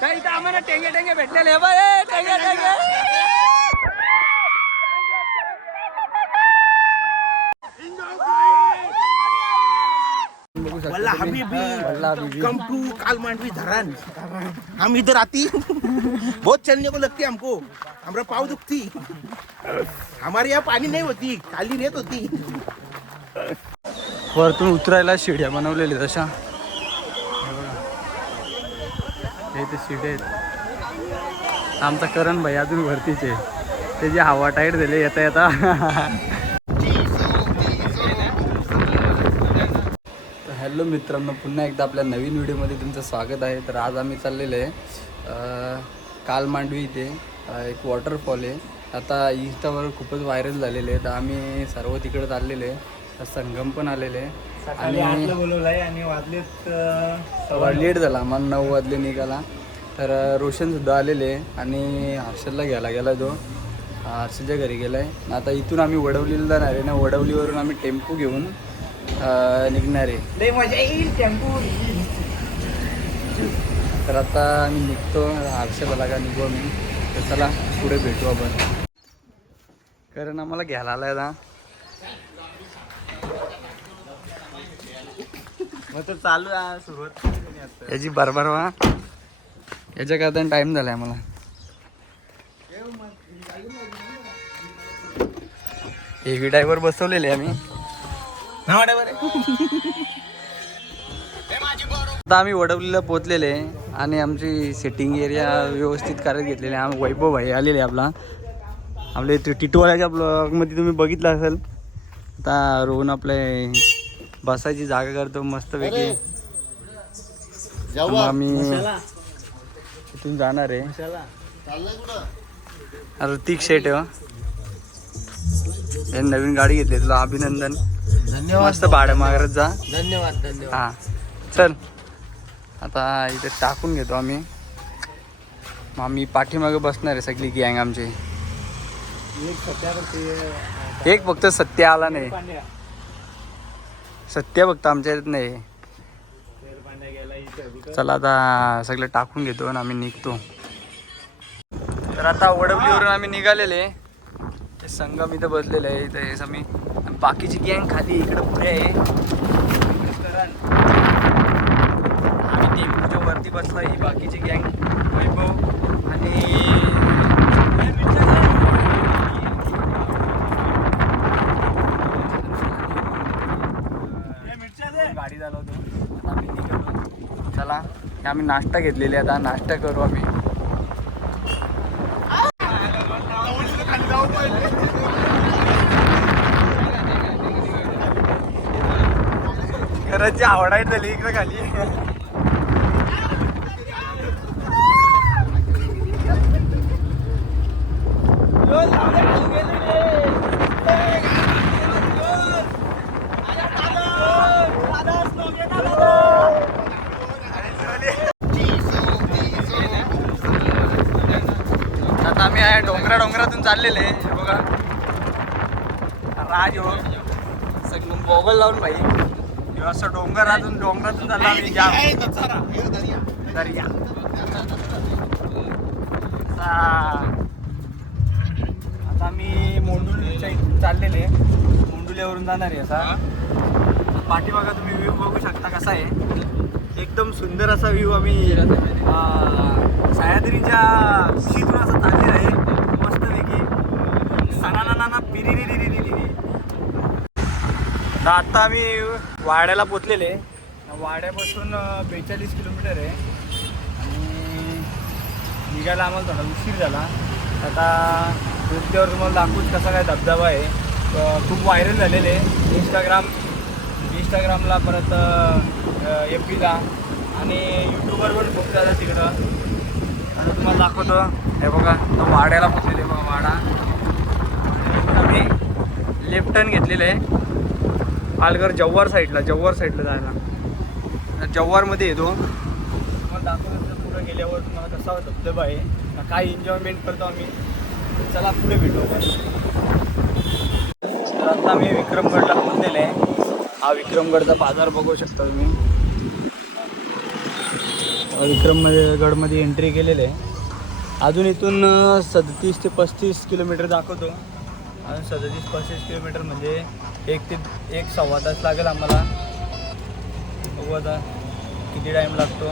इथं आम्हाला टेंगे टेंगे भेटलेले बाय टेंगे टेंगे वल्ला हबीबी कम टू कालमांडवी धरान। हम इधर आती बहुत चलने को लगती हमको, हमारा पाँव दुखती। हमारे यहाँ पाणी नाही होती, खाली रेत होती। वरतून उतरायला शिड्या बनवलेल्या तशा हे ते शिडे आहेत। आमचा करण भाई अजून वरतीच आहे, त्याची हवा टाईट झाली येता येता। तर हॅलो मित्रांनो, पुन्हा एकदा आपल्या नवीन व्हिडिओमध्ये तुमचं स्वागत आहे। तर आज आम्ही चाललेलो आहे कालमांडवी इथे एक वॉटरफॉल आहे। आता इंस्टावर खूपच व्हायरल झालेले आहे, तर आम्ही सर्व तिकडे चाललेले आहे। तर संगम पण आलेले आहे आणि बोलवलं आहे आणि वाजलेत लेट झाला, आम्हाला 9 वाजले निघाला। तर रोशनसुद्धा आलेले आहे आणि हर्षलला घ्यायला गेला, तो हर्षलच्या घरी गेला आहे। आता इथून आम्ही वडवलीला जाणार आहे ना, वडवलीवरून आम्ही टेम्पो घेऊन निघणार आहे। लय मजा येईल टेम्पो। तर आता आम्ही निघतो, हर्षला लागा निघू आम्ही। तर चला पुढे भेटू आपण, कारण आम्हाला घ्यायला आलाय ना। मग तर चालू आहे सुरुवात याची बरोबर वा याच्या करता टाइम झालाय आम्हाला। हेवी ड्रायव्हर बसवलेले आम्ही। आता आम्ही वडवलीला पोहोचलेले आणि आमची सेटिंग एरिया व्यवस्थित करत घेतलेली आहे। आम्ही वैभव भाई आलेले आपले टिटवाळ्याच्या ब्लॉगमध्ये तुम्ही बघितलं असेल। आता रोहन आपले बसायची जागा करतो मस्तपैकी। आम्ही इथून जाणार आहे। ऋतिक शेट हे नवीन गाडी घेतली, तुला अभिनंदन। मस्त भाडं मागत जा। धन्यवाद हां चल, आता इथे टाकून घेतो आम्ही। मग आम्ही पाठीमागे बसणार आहे सगळी गँग आमची। एक फक्त सत्य आला नाही, सत्य फक्त आमच्या याच्यात नाही। चला आता सगळं टाकून घेतो आणि आम्ही निघतो। तर आता वडवलीवरून आम्ही निघालेले, ते संगम इथं बसलेले आहे। इथं हे आम्ही बाकीची गँग खाली इकडे पुढे आहे। आम्ही टेम्पोच्या वरती बसला, ही बाकीची गँग वैभव आणि गाडी चालवतो। आता आम्ही निघालो, चला आम्ही नाश्ता घेतलेले, आता नाश्ता करू आम्ही। खरंच आवडायच झाली इकडे खाली। आता आम्ही डोंगरातून चाललेले आहे बघा। राज हो सगळं बॉगल लावून भाई, असं डोंगरातून चालला आम्ही। दर्या आता आम्ही मोंडुलीच्या इथून चाललेले, मोंडुल्यावरून जाणार आहे। असा पाठीमागा तुम्ही व्ह्यू बघू शकता कसा आहे, एकदम सुंदर असा व्ह्यू। आम्ही सह्याद्रीच्या कुशीतून असं चाललेलं आहे मस्तपैकी। सणाना पिरिरिरिरिरिरि। आता आम्ही वाड्याला पोचलेले, वाड्यापासून 42 किलोमीटर आहे आणि निघायला आम्हाला थोडा उशीर झाला। आता रस्त्यावर तुम्हाला दाखवूच कसा काय धबधबा आहे, खूप व्हायरल झालेले इंस्टाग्रामला, परत FBला आणि यूट्यूबवर पण खूप झालं तिकडं। आता तुम्हाला दाखवतो, हे बघा तो वाड्याला पोचलेले बघा वाडा। आम्ही लेफ्ट टर्न घेतलेलं आहे पालघर जव्हार साईडला जायला। जव्हारमध्ये येतो, तुम्हाला दाखवतो पुढे गेल्यावर तुम्हाला कसा धबधबा आहे, काय एन्जॉयमेंट करतो आम्ही। चला पुढे भेटू आपण। तर आता आम्ही विक्रमगडला पोहोचलेले आहे। हा विक्रमगडचा बाजार बघू शकता तुम्ही, विक्रमगडमध्ये एंट्री केलेली आहे. अजून इथून 37 ते 35 किलोमीटर दाखवतो. अजून 37-35 किलोमीटर म्हणजे 1 ते 1.25 तास लागेल आम्हाला. बघू आता किती टाईम लागतो.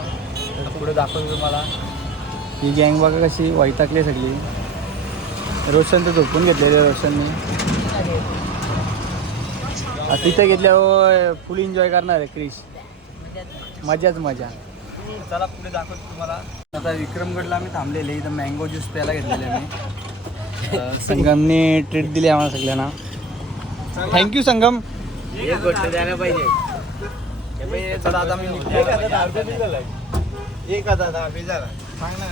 तर पुढे दाखवतो तुम्हाला. ही गँग बघा कशी वैतागली सगळी. रोशन तर झोपून घेतलेले रोशननी. तिथे घेतल्यावर फुल एन्जॉय करणार आहे क्रिश. मजाच मजा. चला पुढे दाखवतो तुम्हाला. आता विक्रमगडला आम्ही थांबलेले. इथं मँगो ज्यूस प्यायला घेतलेले आम्ही. संगमने ट्रीट दिली आम्हाला सगळ्यांना. थँक्यू संगम. एक गोष्ट द्यायला पाहिजे. चला आता मी एक आता झाला सांग ना.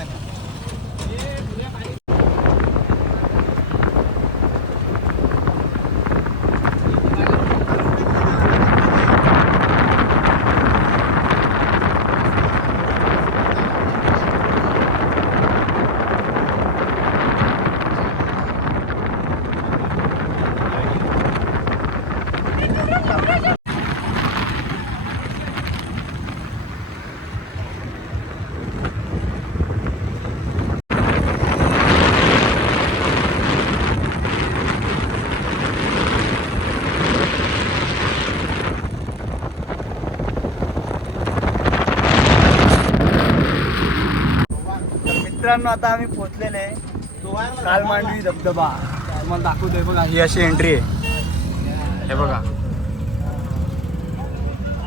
मित्रांनो आता आम्ही पोहोचलेले कालमांडवी धबधबा. तुम्हाला दाखवतोय बघा. ही अशी एंट्री आहे. हे बघा.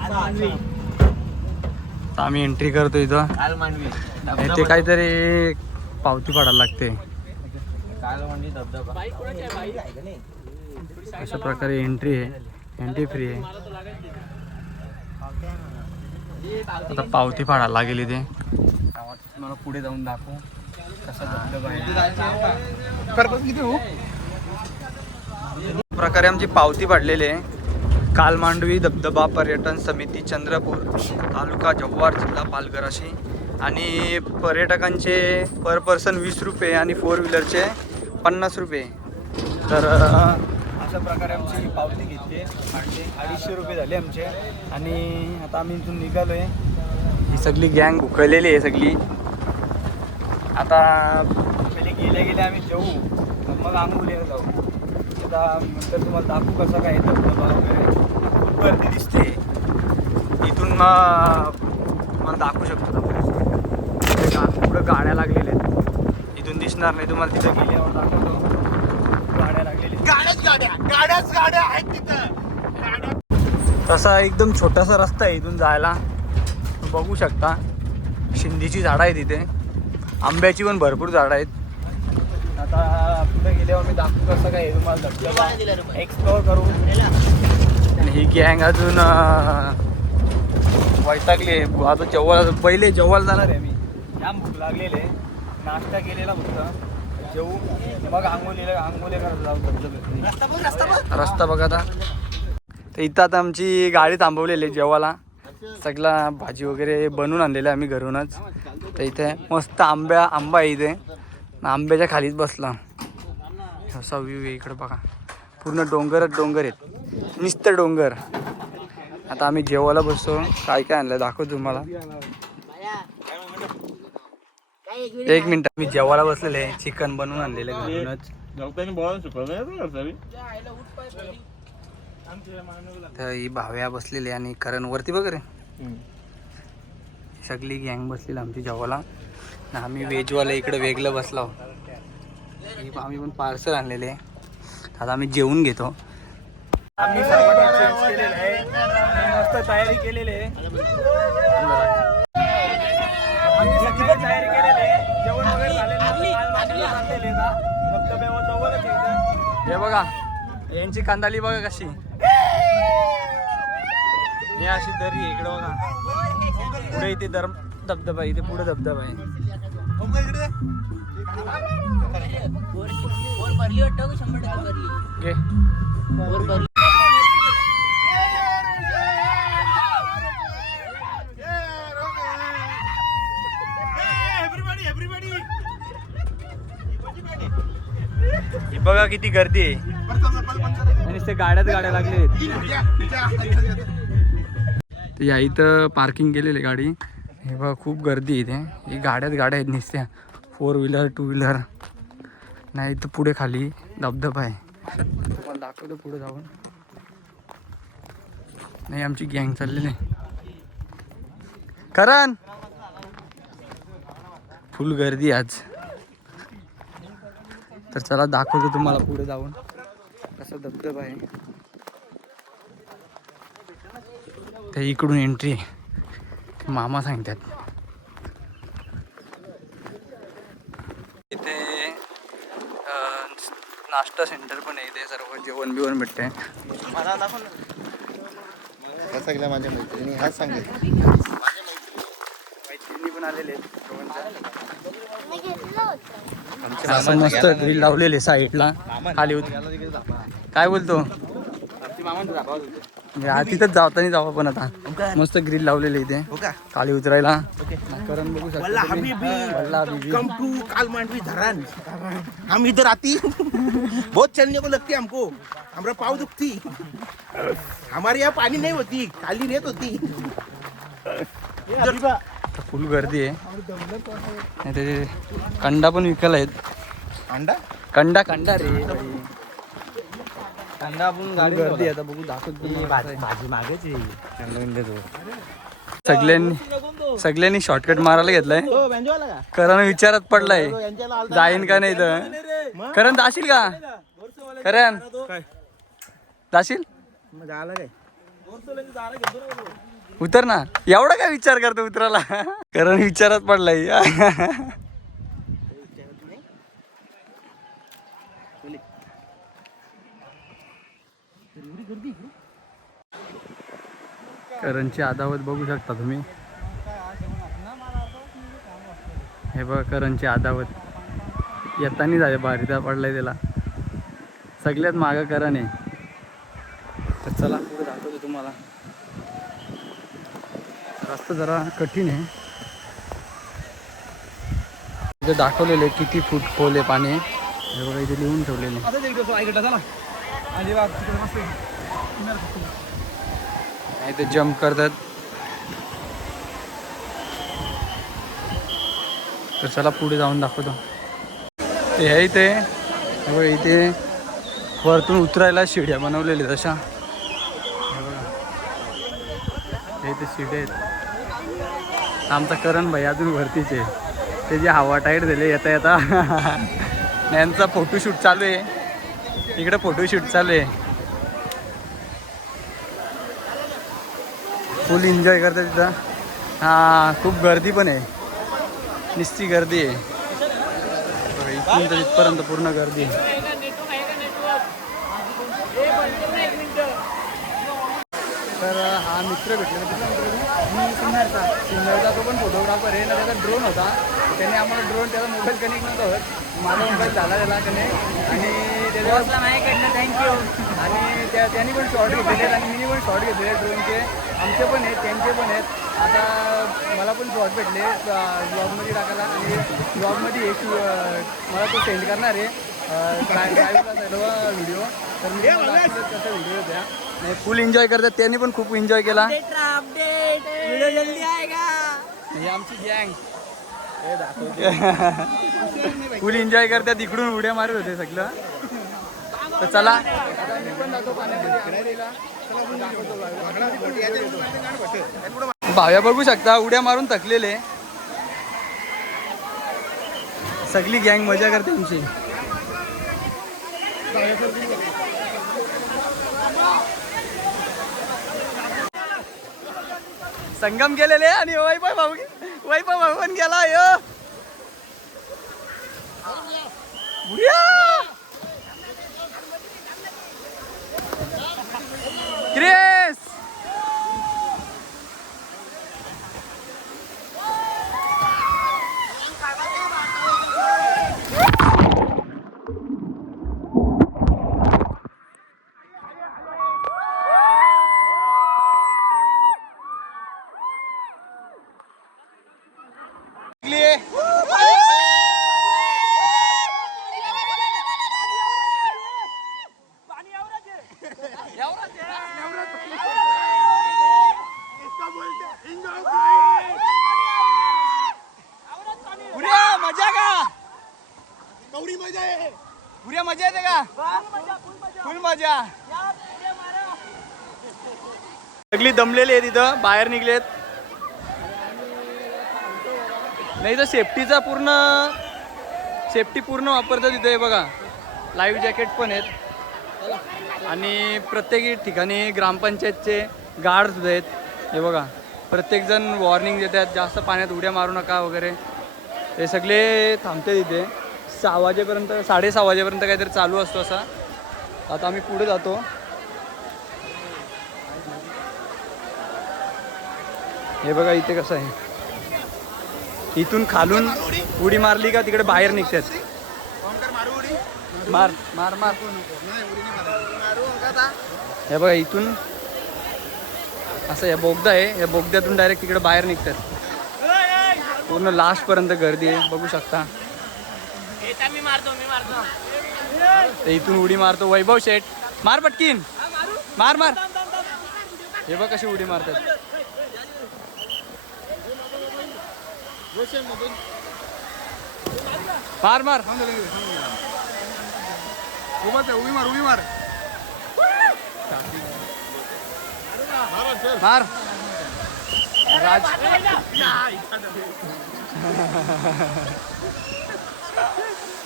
आता आम्ही एंट्री करतो इथं. कालमांडवी इथे काहीतरी पावती पाडायला लागते. कालमांडवी धबधबा अशा प्रकारे एंट्री आहे. एंट्री फ्री आहे. आता पावती फाडायला लागेल इथे. मला पुढे जाऊन दाखवू कसा धबधबा आहे. प्रकारे आमची पावती फाडलेली आहे. कालमांडवी धबधबा पर्यटन समिती चंद्रपूर तालुका जव्हार जिल्हा पालघर अशी. आणि पर्यटकांचे पर पर्सन 20 रुपये आणि 4 व्हीलरचे 50 रुपये. तर अशा प्रकारे आमची पावती घेतली. 250 रुपये झाले आमचे. आणि आता आम्ही इथून निघालो आहे. ही सगळी गँग उकळलेली आहे सगळी. आता पहिले गेल्या आम्ही जेवू मग आंघोळीला जाऊ. आता नंतर तुम्हाला दाखवू कसं काय धबधबा वगैरे. खूप गर्दी दिसते इथून. मला दाखवू शकतो. पुढं गाड्या लागलेल्या आहेत. इथून दिसणार नाही तुम्हाला. तिथं गेल्यावर दाखवतो. गाड्या लागलेल्या. गाड्या आहेत तिथं. तसा एकदम छोटासा रस्ता आहे इथून जायला. बघू शकता. शिंदीची झाडं आहेत इथे. आंब्याची पण भरपूर झाडं आहेत. आता पुढे गेल्यावर मी दाखवू कसं काय तुम्हाला धबधबा एक्सप्लोअर करू. आणि ही गँग अजून वैतागली आहे. आता पहिले जेवायला जाणार आहे मी. जाम भूक लागलेले. नाश्ता केलेला फक्त. जेवू मग आंघोळीला करत जाऊ धबधबे. रस्ता बघा आता. तर इथं आता आमची गाडी थांबवलेली आहे जेवायला. सगळा भाजी वगैरे बनवून आणलेलं आम्ही घरूनच. तर इथे मस्त आंबा आहे इथे. आंब्याच्या खालीच बसला. असा व्ह्यू आहे इकडं बघा. पूर्ण डोंगरच डोंगर आहेत. नुसतं डोंगर. आता आम्ही जेवायला बसतो. काय काय आणलं दाखवतो तुम्हाला. एक मिनिट. मी जेवायला बसलेले. चिकन बनवून आणलेलं घरूनच. तर ही भाव्या बसलेली आणि करण वरती वगैरे सगळी गँग बसलेली आमची जेवायला. आम्ही व्हेजवाला इकडे वेगळं बसलो. आम्ही पण पार्सल आणलेले आहे. आता आम्ही जेवून घेतो. आम्ही चेंज केलेलं आहे. मस्त तयारी केलेली आहे. आम्ही सगळी तयारी केलेली आहे. जेवण वगैरे झालेलं आहे. धबधब्यावर जवळच आहे. हे बघा यांची कांदाली बघा कशी. हे अशी दरी आहे इकडे बघा. पुढे इथे धबधबा आहे. इथे पुढे धबधबा आहे. बघा किती गर्दी आहे. आणि ते गाड्या लागले. या इथं पार्किंग केलेली गाडी. हे बघ खूप गर्दी आहे इथे. ही गाड्या आहेत नुसत्या 4 व्हीलर 2 व्हीलर. नाही तर पुढे खाली धबधबा आहे. तुम्हाला दाखवतो पुढे जाऊन. नाही आमची गँग चाललेली आहे. करण फुल गर्दी आज. तर चला दाखवतो तुम्हाला पुढे जाऊन कसा धबधबा आहे. ते इकडून एंट्री आहे मामा सांगतात. इथे नाश्ता सेंटर पण आहे. इथे सर्व जेवण बिवण भेटते. मला दाखव ना. कसं गेला माझ्या मैत्रिणी हाच सांगेल. मैत्रिणी पण आलेले आहेत. असं मस्त ग्रिल लावलेले साईडला खाली होती. काय बोलतो तिथंच जातानी जाऊ आपण आता. मस्त ग्रिल लावलेले इथे खाली उतरायला. करण बघू वल्ला हबीबी कम टू कालमांडवी धरान. हम इधर आती बहुत चलने को लगती हमको. हमारा पाव दुखती. हमारे यहाँ पानी नहीं होती खाली रेत होती. फुल गर्दी आहे. ते कंडा पण विकायला आहेत. अंडा कंडा कंडा रे कंडा आपण गाडी गर्दी आता बघू दाखवतो. भाजी मागायची. सगळ्यांनी शॉर्टकट मारायला घेतलाय. करण विचारात पडलाय जाईन का नाही तर. करण जाशील का? करण जाशील उतर ना. एवढा काय विचार करतो उतराला. करण विचारात पडलाय. करणची अदावत बघू शकता तुम्ही. हे बघ करणची अदावत येतानी झाले. भारीता पडलाय त्याला. सगळ्यात मागं करण आहे. तर चला पुढे दाखवतो तुम्हाला. रस्ता जरा कठीण आहे. इथे दाखवलेले किती फूट खोल आहे पाणी. हे बघा इथे लिहून ठेवलेले. इथे जम्प करतात. तर चला पुढे जाऊन दाखवतो. ते आहे इथे. हे बघा इथे वरतून उतरायला शिड्या बनवलेल्या तशा. हे बघा हे इथे शिड्या आहेत. आमचा करण भाई अजून वरतीच आहे. ते जे हवा टाईट झाले येता येता. यांचा फोटोशूट चालू आहे. इकडे फोटोशूट चालू आहे. फुल एन्जॉय करतात तिथं. हां खूप गर्दी पण आहे. निस्ती गर्दी आहे. इथून तर इथपर्यंत पूर्ण गर्दी आहे. तर हा मित्र भेटला. मी सिन्नरचा तो पण फोटोग्राफर आहे ना. त्याचा ड्रोन होता. त्याने आम्हाला ड्रोन त्याचा मोबाईल कनेक्ट नव्हता होत. माझा मोबाईल झाला त्याला कनेक्ट. आणि त्याच्या माझ्याकडनं थँक्यू. आणि त्यांनी पण शॉट घेतलेले आहेत. आणि मी पण शॉट घेतलेले ड्रोनचे. आमचे पण आहेत त्यांचे पण आहेत. आता मला पण शॉट भेटले ब्लॉगमध्ये टाकायला. आणि ब्लॉगमध्ये एक मला तो सेंड करणार आहे सर्व व्हिडिओ. तर मी कसं व्हिडिओ होत्या. फुल एन्जॉय करतात. त्यांनी पण खूप एन्जॉय केला. ही आमची गँग फुल एन्जॉय करतात. इकडून उड्या मारत होते सगळं. तर चला मी पण जातो पाण्यामध्ये. भाव्या बघू शकता उड्या मारून थकलेले. सगळी गँग मजा करते आमची. संगम गेलेले आणि वैभव भाऊ पण गेला. यो क्रिस कवडी मजा आहे. पुऱ्या मजा येते का? फुल मजा. सगळी दमलेली आहे तिथं, बाहेर निघलेत. नाही तर सेफ्टी पूर्ण वापरतात तिथे. बघा लाईव्ह जॅकेट पण आहेत आणि प्रत्येक ठिकाणी ग्रामपंचायतचे गार्ड सुद्धा आहेत. हे बघा प्रत्येकजण वॉर्निंग देतात, जास्त पाण्यात उड्या मारू नका वगैरे. हे सगळे थांबते तिथे 6 वाजेपर्यंत, 6:30 वाजेपर्यंत काहीतरी चालू असतो असा. आता आम्ही पुढे जातो. हे बघा इथे कसं आहे, इथून खालून उडी मारली का तिकडे बाहेर निघतात. मार मार मार. हे बघा इथून असं या बोगदा आहे, या बोगद्यातून डायरेक्ट तिकडे बाहेर निघतात. पूर्ण लास्ट पर्यंत गर्दी आहे बघू शकता. ते इथून उडी मारतो वैभव शेठ. मार पटकीन, मार मार. हे बघ कशी उडी मारतात. मार मार उभी मार. मार. राज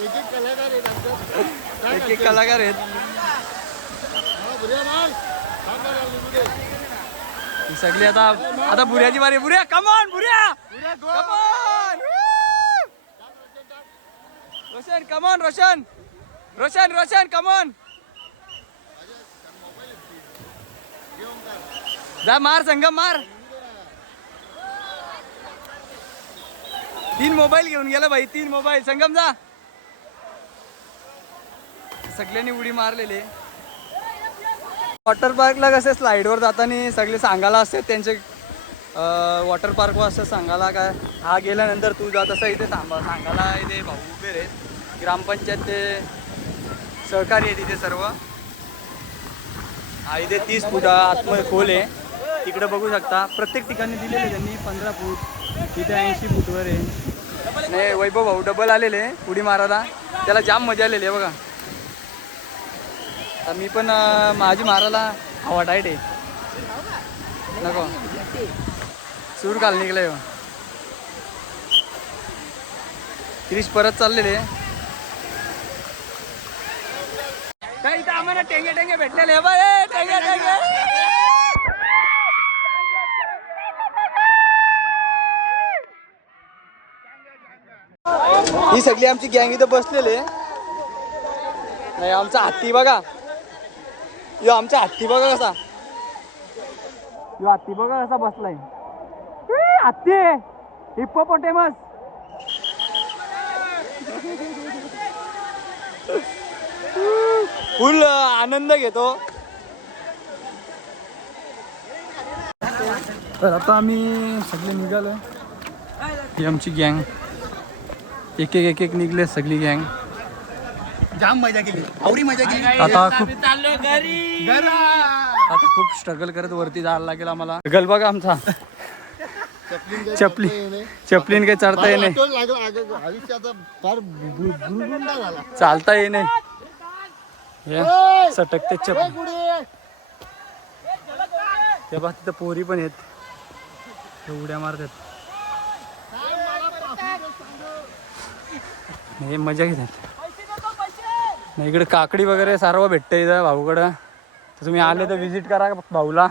एक एक कलाकार आहेत. ही सगळी आता बुऱ्याची बारी. Burya come on, Burya come on. Roshan come on, Roshan come on. जा मार संगम मार. 3 मोबाईल घेऊन गेला भाई, 3 मोबाईल. संगम जा. सगळ्यांनी उडी मारलेली. वॉटर पार्कला कसे स्लाईडवर जाताना सगळे सांगायला असते त्यांचे वॉटर पार्कवर असं सांगायला काय हा गेल्यानंतर तू जा, तसं इथे सांगायला इथे भाऊ उभे आहेत. ग्रामपंचायत ते सहकारी आहे तिथे सर्व. हा इथे 30 फूट आतमध्ये खोल आहे. तिकडे बघू शकता प्रत्येक ठिकाणी दिलेले त्यांनी 15 फूट, इथे 80 फूटवर आहे. नाही वैभव भाऊ डबल आलेले उडी मारायला, त्याला जाम मजा आलेली आहे बघा. तर मी पण माझी मारायला हवा टाईट आहे. नको सूर काल निघलंय. क्रिश परत चाललेले. काय इथं आम्हाला टेंगे भेटलेले बा. ही सगळी आमची गँग इथं बसलेले. नाही आमचा हत्ती बघा, यो आमचा हत्ती बघा कसा, यो हत्ती बघा कसा बसलाय. हत्ती हिप्पोपोटेमस. फुल आनंद घेतो. तर आता आम्ही सगळे निघालो. ही आमची गँग एक एक निघले सगळी गँग. जाम मजा केली, आवडी मजा केली. आता खूप स्ट्रगल करत वरती जायला लागेल आम्हाला. स्ट्रगल बघा आमचा. चपलीन काही चढता ये नाही, चालता ये नाही. सटकते चपली. तेव्हा तिथं पोरी पण आहेत, उड्या मारतात. हे मजा घेतात. नाही इकडे काकडी वगैरे सर्व भेटतं इथं भाऊकडं. तर तुम्ही आले तर व्हिजिट करा भाऊला.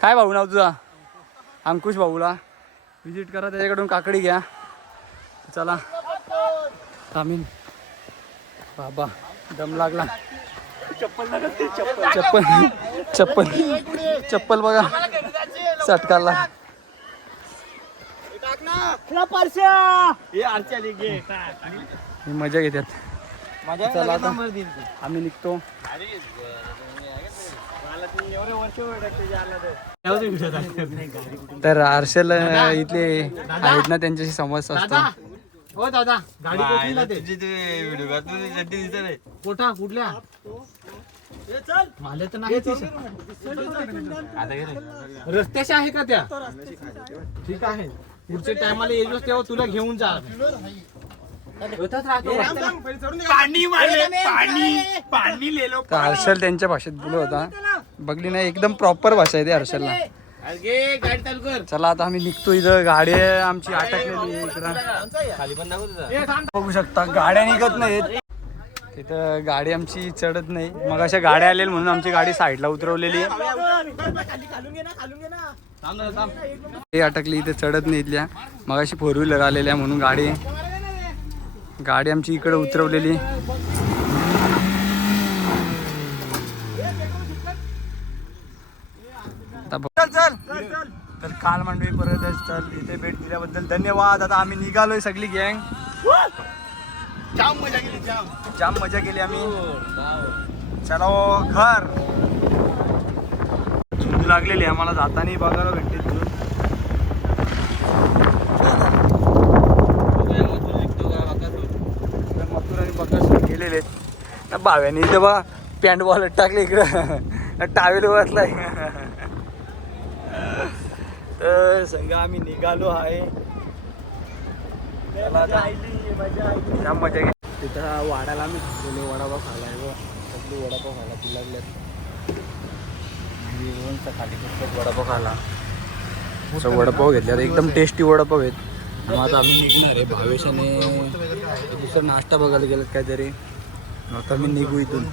काय भाऊ नाव तुझा? अंकुश भाऊला व्हिजिट करा, त्याच्याकडून काकडी घ्या. चला आम्ही बाबा दम लागला. चप्पल बघा चटकाला. ही मजा घेतात. चला आता आम्ही निघतो. तर आरशेल इथले आहेत ना, त्यांच्याशी संवाद साधतो. हो दादा गाडी कुठल्या मला तर नाही रस्त्याशी आहे का त्या? ठीक आहे, पुढच्या टायमाला येईल तेव्हा तुला घेऊन जा. पाणी मारले पाणी लेलो. तर हर्षल त्यांच्या भाषेत बोलत होता, बघली नाही एकदम प्रॉपर भाषा आहे ते हर्षलला. गाडी चालू कर. चला आता आम्ही निघतो, इथं गाडी आमची अटकलेली आहे इकडं. खाली पण दाखव. बघू शकता गाड्या निघत नाहीत तिथं, गाडी आमची चढत नाही. मग अशा गाड्या आलेल्या म्हणून आमची गाडी साईडला उतरवलेली आहे. हे अटकली इथे चढत नाही इथल्या, मग अशी फोर व्हीलर आलेल्या म्हणून गाडी आमची इकडे उतरवलेली. चल तर काल मांडवी परत चल, इथे भेट दिल्याबद्दल धन्यवाद. आता आम्ही निघालोय सगळी गँग. जाम मजा केली जाम मजा केली आम्ही. चलो घर झुंज लागलेली आहे आम्हाला, जाताना बघायला भेटते झुंज. मथुर आणि बकासूर गेलेले भाव्याने इथं बा पॅन्ट वॉलेट टाकले इकडं, टावेल बसलाय. तर संघ आम्ही निघालो आहे. जाम मजा घेतली. तिथं वाड्याला आम्ही थांबलेलो, वडापाव खायला व सगळी वडापाव खायला ती लागल्यात. खाली वडापाव खायला वडापाव घेतल्या, एकदम टेस्टी वडापाव आहेत. मग आता आम्ही निघणार आहे. भावेशाने दुसरा नाश्ता बघायला गेलं काहीतरी. आता मी निघू इथून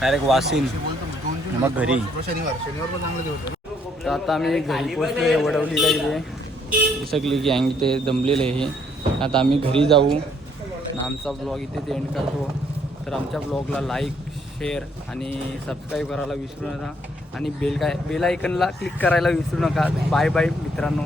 डायरेक्ट वासीन, मग घरी. तर आता आम्ही घरी पोचलो वडवलीला. इथे सगळी गँग इथे जमलेले आहे. आता आम्ही घरी जाऊ. आमचा ब्लॉग इथे एंड करतो. तर आमच्या ब्लॉगला लाईक, शेअर आणि सबस्क्राईब करायला विसरू नका. आणि बेल आयकनला क्लिक करायला विसरू नका. बाय बाय मित्रांनो.